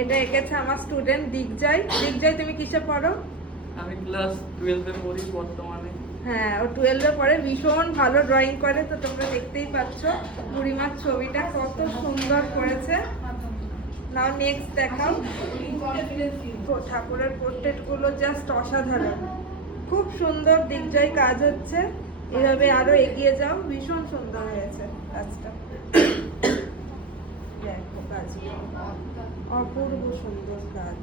এটা এঁকেছে আমার স্টুডেন্ট দিগ্জয়। দিগ্জয় তুমি কিসে পড়ো? আমি ক্লাস 12 এ পড়ি বর্তমানে। হ্যাঁ, ও 12 এ পড়ে, ভীষণ ভালো ড্রয়িং করে। তো তোমরা দেখতেই পাচ্ছ বুড়িমার ছবিটা কত সুন্দর করেছে। নাও নেক্সট দেখাও। ঠাকুরের পোর্ট্রেট গুলো জাস্ট অসাধারণ, খুব সুন্দর। দিগ্জয় কাজ হচ্ছে, এভাবে আরো এগিয়ে যাও, ভীষণ সুন্দর হয়েছে কাজটা। দেখো কাজ অপূর্ব সুন্দর কাজ।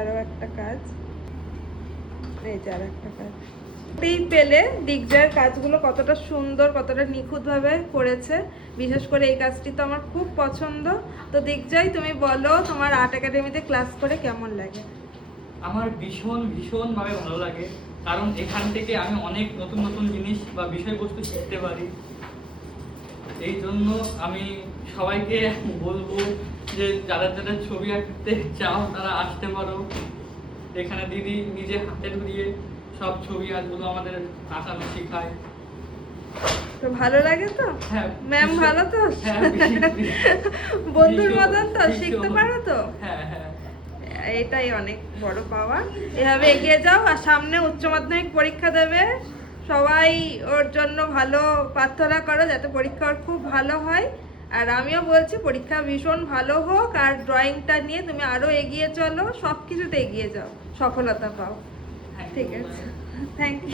আরো একটা কাজ, এই যে আর একটা কাজ। পেলে দিগ্জয়ের কাজগুলো কতটা সুন্দর, কতটা নিখুঁত ভাবে করেছে। বিশেষ করে এই কাজটি তো আমার খুব পছন্দ। তো দিগ্জয়, তুমি বলো তোমার আর্ট একাডেমিতে ক্লাস করে কেমন লাগে? আমার ভীষণ ভীষণ ভাবে ভালো লাগে, কারণ এখান থেকে আমি অনেক নতুন নতুন জিনিস বা বিষয়বস্তু শিখতে পারি। এই জন্য আমি সবাইকে বলবো যে যারা যারা ছবি আঁকতে চাও তারা আসতে পারো। এখানে দিদি নিজে হাতে ধরিয়ে সব ছবি আঁকগুলো আমাদের আঁকানো শেখায়। তো ভালো লাগে তো? হ্যাঁ, ম্যাম ভালো তো? হ্যাঁ, বন্ধুর মতন তো, শিখতে পারো তো? হ্যাঁ হ্যাঁ, এটাই অনেক বড় পাওয়া। এভাবে এগিয়ে যাও, আর সামনে উচ্চ মাধ্যমিক পরীক্ষা দেবে। সবাই ওর জন্য ভালো প্রার্থনা করো যাতে পরীক্ষা ওর খুব ভালো হয়। আর আমিও বলছি পরীক্ষা ভীষণ ভালো হোক, আর ড্রয়িংটা নিয়ে তুমি আরো এগিয়ে চলো, সব কিছুতে এগিয়ে যাও, সফলতা পাও। ঠিক আছে, থ্যাংক ইউ।